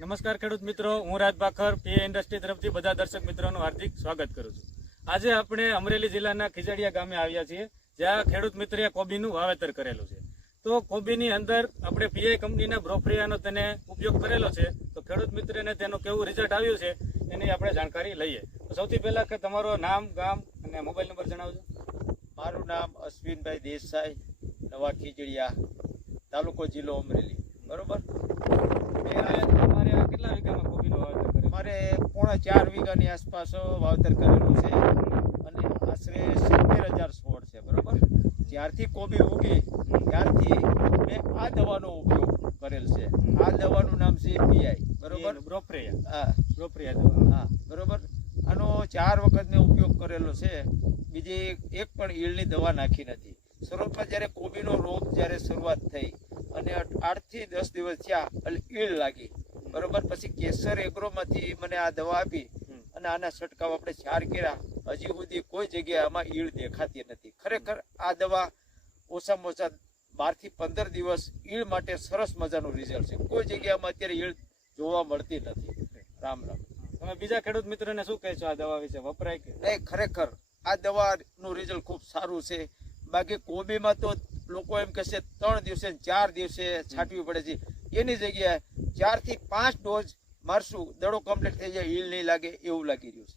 નમસ્કાર ખેડૂત મિત્રો, હું રાજ બાખર પીએ ઇન્ડસ્ટ્રી તરફથી બધા દર્શક મિત્રોનું હાર્દિક સ્વાગત કરું છું। આજે આપણે અમરેલી જિલ્લાના ખીજડીયા ગામે આવ્યા છીએ, જ્યાં ખેડૂત મિત્રે કોબીનું વાવેતર કરેલું છે। તો કોબીની અંદર આપણે પીએ કંપનીના બ્રોફરિયાનો તેને ઉપયોગ કરેલો છે। તો ખેડૂત મિત્રને તેનું કેવું રિઝલ્ટ આવ્યું છે એની આપણે જાણકારી લઈએ। તો સૌથી પહેલા કે તમારું નામ, ગામ અને મોબાઈલ નંબર જણાવજો। મારું નામ અશ્વિનભાઈ દેસાઈ, નવા ખીજડીયા, તાલુકો જિલ્લો અમરેલી। બરોબર। તમારે આ કેટલા વીઘામાં કોબીનું વાવેતર કરેલું? મારે 4.5 વીઘાની આસપાસ વાવેતર કરેલું છે અને આશરે 70,000 છોડ છે। બરોબર। જ્યારથી કોબી ઉગી ત્યારથી મેં આ દવાનો ઉપયોગ કરેલ છે। આ દવાનું નામ છે પીઆઈ। બરોબર। બ્રોફરિયા, હા, બ્રોફરિયા દવા। હા, બરોબર। આનો 4 વખત મેં ઉપયોગ કરેલો છે। બીજી એક પણ ઈયળની દવા નાખી નથી। શરૂઆતમાં જ્યારે કોબીનો રોગ જ્યારે શરૂઆત થઈ અને 8 થી 10 દિવસ થયા એટલે ઈળ લાગી। બરોબર। પછી કેસર એગ્રોમાંથી મને આ દવા આપી અને આના છંટકાવ આપણે 4 કર્યા। હજી સુધી કોઈ જગ્યાએ આમાં ઈળ દેખાતી નથી। ખરેખર આ દવા ઓછામાં ઓછા 12 થી 15 દિવસ ઈળ માટે સરસ મજાનું રિઝલ્ટ છે। કોઈ જગ્યામાં અત્યારે ઈળ જોવા મળતી નથી। રામ રામ। તમે બીજા ખેડૂત મિત્રોને શું કહેશો આ દવા વિશે? વપરાય કે નહીં, ખરેખર આ દવાનું રિઝલ્ટ ખૂબ સારું છે। બાકી કોબીમાં તો લોકો એમ કહેશે 3 દિવસે 4 દિવસે છાંટવી પડે છે, એની જગ્યાએ 4 થી 5 ડોઝ મારશું, દડો કમ્પ્લીટ થઈ જાય, ઈળ નહીં લાગે એવું લાગી રહ્યું છે।